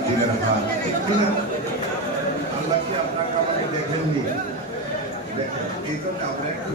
দিনের হাত আল্লাহ কি আপনাকে আমাকে দেখেননি? এই জন্য আমরা একটু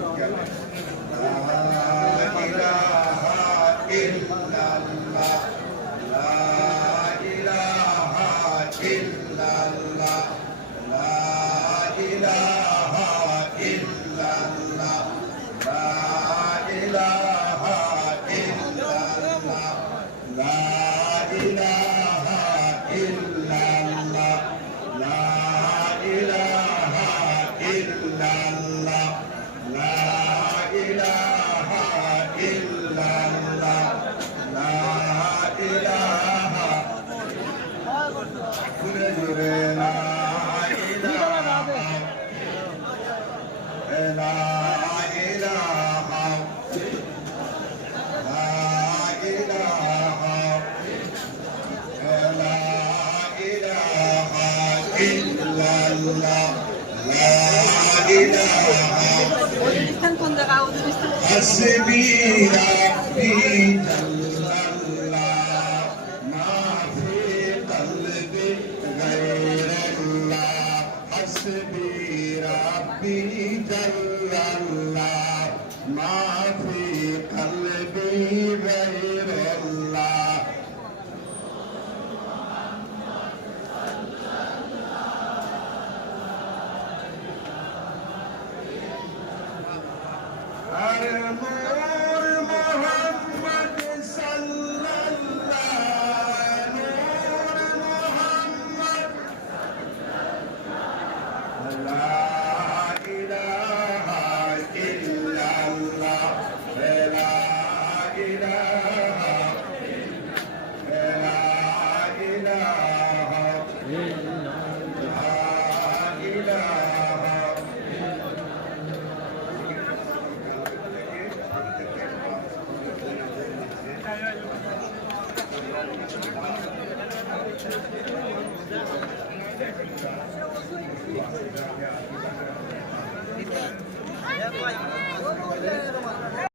حسبي ربي جل الله ما في قلبي غير الله حسبي ربي جل الله ما في قلبي غير الله